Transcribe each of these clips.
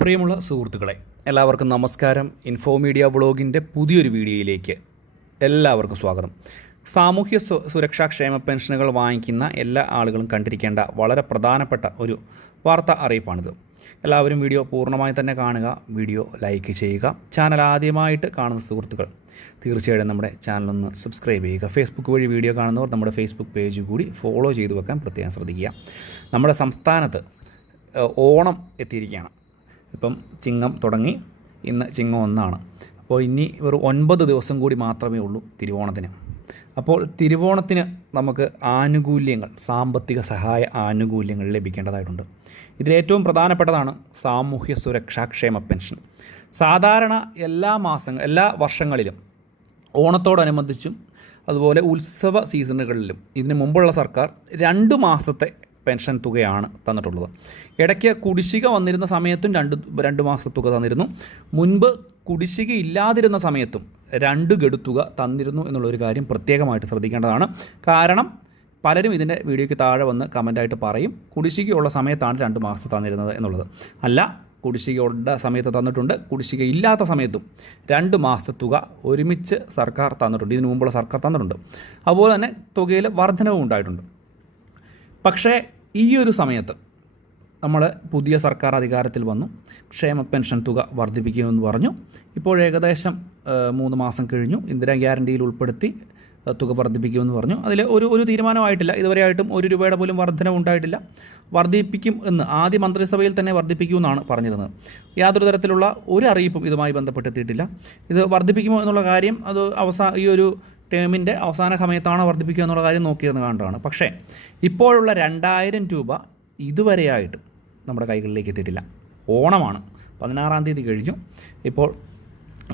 പ്രിയമുള്ള സുഹൃത്തുക്കളെ, എല്ലാവർക്കും നമസ്കാരം. ഇൻഫോ മീഡിയ വ്ളോഗിൻ്റെ പുതിയൊരു വീഡിയോയിലേക്ക് എല്ലാവർക്കും സ്വാഗതം. സാമൂഹ്യ സുരക്ഷാ ക്ഷേമ പെൻഷനുകൾ വാങ്ങിക്കുന്ന എല്ലാ ആളുകളും കണ്ടിരിക്കേണ്ട വളരെ പ്രധാനപ്പെട്ട ഒരു വാർത്താ അറിയിപ്പാണിത്. എല്ലാവരും വീഡിയോ പൂർണ്ണമായി തന്നെ കാണുക, വീഡിയോ ലൈക്ക് ചെയ്യുക. ചാനൽ ആദ്യമായിട്ട് കാണുന്ന സുഹൃത്തുക്കൾ തീർച്ചയായിട്ടും നമ്മുടെ ചാനലൊന്ന് സബ്സ്ക്രൈബ് ചെയ്യുക. ഫേസ്ബുക്ക് വഴി വീഡിയോ കാണുന്നവർ നമ്മുടെ ഫേസ്ബുക്ക് പേജ് കൂടി ഫോളോ ചെയ്തു വെക്കാൻ പ്രത്യേകം ശ്രദ്ധിക്കുക. നമ്മുടെ സംസ്ഥാനത്ത് ഓണം എത്തിയിരിക്കുകയാണ്. ഇപ്പം ചിങ്ങം തുടങ്ങി, ഇന്ന് ചിങ്ങം 1 അപ്പോൾ ഇനി ഒരു 9 ദിവസം കൂടി മാത്രമേ ഉള്ളൂ തിരുവോണത്തിന്. അപ്പോൾ തിരുവോണത്തിന് നമുക്ക് ആനുകൂല്യങ്ങൾ, സാമ്പത്തിക സഹായ ആനുകൂല്യങ്ങൾ ലഭിക്കേണ്ടതായിട്ടുണ്ട്. ഇതിലേറ്റവും പ്രധാനപ്പെട്ടതാണ് സാമൂഹ്യ സുരക്ഷാ ക്ഷേമ പെൻഷൻ. സാധാരണ എല്ലാ വർഷങ്ങളിലും ഓണത്തോടനുബന്ധിച്ചും അതുപോലെ ഉത്സവ സീസണുകളിലും ഇതിന് മുമ്പുള്ള സർക്കാർ 2 മാസത്തെ പെൻഷൻ തുകയാണ് തന്നിട്ടുള്ളത്. ഇടയ്ക്ക് കുടിശ്ശിക വന്നിരുന്ന സമയത്തും രണ്ട് മാസത്തെ തുക തന്നിരുന്നു. മുൻപ് കുടിശ്ശിക ഇല്ലാതിരുന്ന സമയത്തും 2 ഗഡു തുക തന്നിരുന്നു എന്നുള്ളൊരു കാര്യം പ്രത്യേകമായിട്ട് ശ്രദ്ധിക്കേണ്ടതാണ്. കാരണം പലരും ഇതിൻ്റെ വീഡിയോയ്ക്ക് താഴെ വന്ന് കമൻറ്റായിട്ട് പറയും കുടിശ്ശികയുള്ള സമയത്താണ് 2 മാസം തന്നിരുന്നത് എന്നുള്ളത്. അല്ല, കുടിശ്ശികയുടെ സമയത്ത് തന്നിട്ടുണ്ട്, കുടിശ്ശിക ഇല്ലാത്ത സമയത്തും 2 മാസത്തെ തുക ഒരുമിച്ച് സർക്കാർ തന്നിട്ടുണ്ട്. ഇതിനു മുമ്പുള്ള സർക്കാർ തന്നിട്ടുണ്ട്. അതുപോലെ തന്നെ തുകയിൽ വർധനവും ഉണ്ടായിട്ടുണ്ട്. പക്ഷേ ഈ ഒരു സമയത്ത് നമ്മൾ പുതിയ സർക്കാർ അധികാരത്തിൽ വന്നു, ക്ഷേമ പെൻഷൻ തുക വർദ്ധിപ്പിക്കുമെന്ന് പറഞ്ഞു. ഇപ്പോൾ ഏകദേശം 3 മാസം കഴിഞ്ഞു. ഇന്ദിരാ ഗ്യാരണ്ടിയിൽ ഉൾപ്പെടുത്തി തുക വർദ്ധിപ്പിക്കുമെന്ന് പറഞ്ഞു. അതിൽ ഒരു തീരുമാനമായിട്ടില്ല. ഇതുവരെയായിട്ടും 1 രൂപയുടെ പോലും വർധന ഉണ്ടായിട്ടില്ല. വർദ്ധിപ്പിക്കും എന്ന് ആദ്യ മന്ത്രിസഭയിൽ തന്നെ വർദ്ധിപ്പിക്കുമെന്നാണ് പറഞ്ഞിരുന്നത്. യാതൊരു തരത്തിലുള്ള ഒരു അറിയിപ്പും ഇതുമായി ബന്ധപ്പെട്ടെത്തിയിട്ടില്ല. ഇത് വർദ്ധിപ്പിക്കുമോ എന്നുള്ള കാര്യം അത് ഈ ഒരു ടേമിൻ്റെ അവസാന സമയത്താണ് വർദ്ധിപ്പിക്കുക എന്നുള്ള കാര്യം നോക്കിയിരുന്ന് കണ്ടതാണ്. പക്ഷേ ഇപ്പോഴുള്ള 2000 രൂപ ഇതുവരെയായിട്ട് നമ്മുടെ കൈകളിലേക്ക് എത്തിയിട്ടില്ല. ഓണമാണ്, 16-ാം തീയതി കഴിഞ്ഞു. ഇപ്പോൾ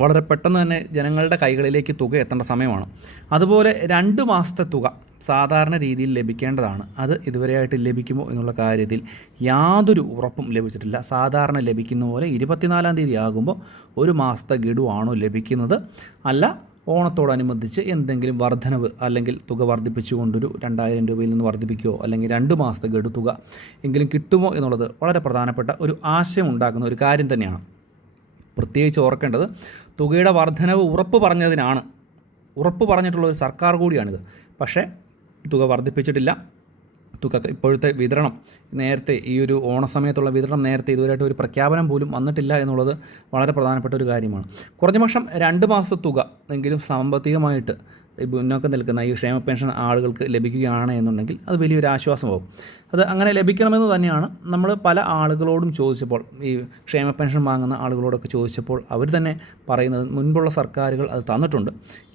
വളരെ പെട്ടെന്ന് തന്നെ ജനങ്ങളുടെ കൈകളിലേക്ക് തുക എത്തേണ്ട സമയമാണ്. അതുപോലെ 2 മാസത്തെ തുക സാധാരണ രീതിയിൽ ലഭിക്കേണ്ടതാണ്. അത് ഇതുവരെയായിട്ട് ലഭിക്കുമോ എന്നുള്ള കാര്യത്തിൽ യാതൊരു ഉറപ്പും ലഭിച്ചിട്ടില്ല. സാധാരണ ലഭിക്കുന്ന പോലെ 24-ാം തീയതി ആകുമ്പോൾ 1 മാസത്തെ ഗഡു ആണോ ലഭിക്കുന്നത്, അല്ല ഓണത്തോടനുബന്ധിച്ച് എന്തെങ്കിലും വർധനവ് അല്ലെങ്കിൽ തുക വർദ്ധിപ്പിച്ചുകൊണ്ടൊരു 2000 രൂപയിൽ നിന്ന് വർദ്ധിപ്പിക്കുകയോ അല്ലെങ്കിൽ 2 മാസത്തെ ഗഡു തുക എങ്കിലും കിട്ടുമോ എന്നുള്ളത് വളരെ പ്രധാനപ്പെട്ട ഒരു ആശയം ഉണ്ടാക്കുന്ന ഒരു കാര്യം തന്നെയാണ്. പ്രത്യേകിച്ച് ഓർക്കേണ്ടത്, തുകയുടെ വർധനവ് ഉറപ്പ് പറഞ്ഞിട്ടുള്ള ഒരു സർക്കാർ കൂടിയാണിത്. പക്ഷേ തുക വർദ്ധിപ്പിച്ചിട്ടില്ല. തുക ഇപ്പോഴത്തെ വിതരണം നേരത്തെ ഈ ഒരു ഓണസമയത്തുള്ള വിതരണം നേരത്തെ ഇതുവരെയായിട്ട് ഒരു പ്രഖ്യാപനം പോലും വന്നിട്ടില്ല എന്നുള്ളത് വളരെ പ്രധാനപ്പെട്ട ഒരു കാര്യമാണ്. കുറഞ്ഞപക്ഷം 2 മാസത്തെ തുക എങ്കിലും സാമ്പത്തികമായിട്ട് മുന്നോക്കം നിൽക്കുന്ന ഈ ക്ഷേമ പെൻഷൻ ആളുകൾക്ക് ലഭിക്കുകയാണ് എന്നുണ്ടെങ്കിൽ അത് വലിയൊരു ആശ്വാസമാവും. അത് അങ്ങനെ ലഭിക്കണമെന്ന് തന്നെയാണ് നമ്മൾ പല ആളുകളോടും ചോദിച്ചപ്പോൾ, ഈ ക്ഷേമ പെൻഷൻ വാങ്ങുന്ന ആളുകളോടൊക്കെ ചോദിച്ചപ്പോൾ അവർ തന്നെ പറയുന്നത് മുൻപുള്ള സർക്കാരുകൾ അത് തന്നിട്ടുണ്ട്.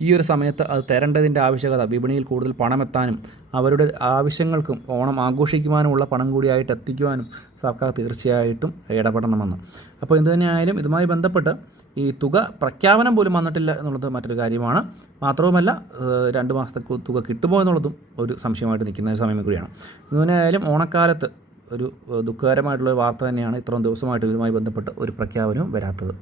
ഈ ഒരു സമയത്ത് അത് തരേണ്ടതിൻ്റെ ആവശ്യകത, വിപണിയിൽ കൂടുതൽ പണമെത്താനും അവരുടെ ആവശ്യങ്ങൾക്കും ഓണം ആഘോഷിക്കുവാനുമുള്ള പണം കൂടിയായിട്ട് എത്തിക്കുവാനും സർക്കാർ തീർച്ചയായിട്ടും ഇടപെടണമെന്ന്. അപ്പോൾ എന്ത് തന്നെയായാലും ഇതുമായി ബന്ധപ്പെട്ട് ഈ തുക പ്രഖ്യാപനം പോലും വന്നിട്ടില്ല എന്നുള്ളത് മറ്റൊരു കാര്യമാണ്. മാത്രവുമല്ല 2 മാസത്തെ തുക കിട്ടുമോ എന്നുള്ളതും ഒരു സംശയമായിട്ട് നിൽക്കുന്ന ഒരു സമയം കൂടിയാണ്. ഇതുതന്നെയായാലും ഓണക്കാലത്ത് ഒരു ദുഃഖകരമായിട്ടുള്ള വാർത്ത തന്നെയാണ് ഇത്രയും ദിവസമായിട്ട് ഇതുമായി ബന്ധപ്പെട്ട് ഒരു പ്രഖ്യാപനവും വരാത്തത്.